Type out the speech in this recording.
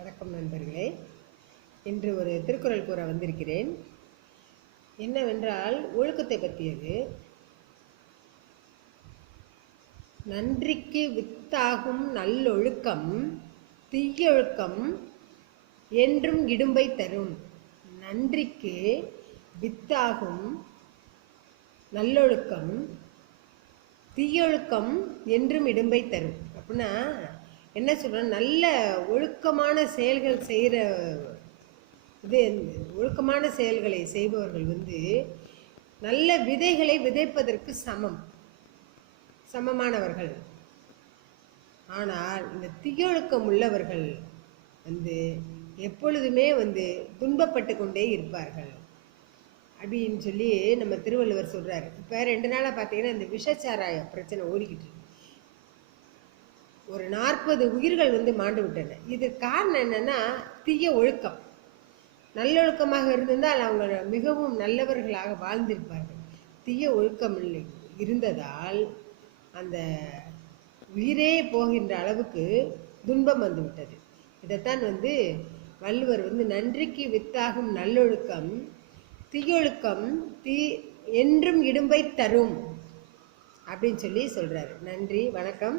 வணக்கம் நண்பர்களே. இன்று ஒரு திருக்குறள் கூற வந்திருக்கிறேன். என்னவென்றால் ஒழுக்கத்தை பற்றியது. நன்றிக்கு வித்தாகும் நல்லொழுக்கம் தீயொழுக்கம் என்றும் இடும்பை தரும். நன்றிக்கு வித்தாகும் நல்லொழுக்கம் தீயொழுக்கம் என்றும் இடும்பை தரும். அப்படின்னா என்ன சொல்கிறோம் நல்ல ஒழுக்கமான செயல்கள் செய்கிற இது ஒழுக்கமான செயல்களை செய்பவர்கள் வந்து நல்ல விதைகளை விதைப்பதற்கு சமம். சமமானவர்கள். ஆனால் இந்த தீயொழுக்கம் உள்ளவர்கள் வந்து எப்பொழுதுமே வந்து துன்பப்பட்டு கொண்டே இருப்பார்கள். அப்படின்னு சொல்லி நம்ம திருவள்ளுவர் சொல்கிறார் இப்போ ரெண்டு நாளாக பார்த்தீங்கன்னா இந்த விஷச்சாராய பிரச்சனை ஓடிக்கிட்டு இருக்கு. ஒரு நாற்பது உயிர்கள் வந்து மாண்டு விட்டன. இது காரணம் என்னன்னா தீய ஒழுக்கம். நல்லொழுக்கமாக இருந்திருந்தால் அவங்க மிகவும் நல்லவர்களாக வாழ்ந்திருப்பார்கள். தீய ஒழுக்கம் இல்லை. இருந்ததால் அந்த உயிரே போகின்ற அளவுக்கு துன்பம் வந்துவிட்டது இதைத்தான் வந்து வள்ளுவர் வந்து நன்றிக்கு வித்தாகும் நல்லொழுக்கம் தீயொழுக்கம் தீ என்றும் இடும்பை தரும் அப்படின்னு சொல்லி சொல்கிறாரு நன்றி வணக்கம்.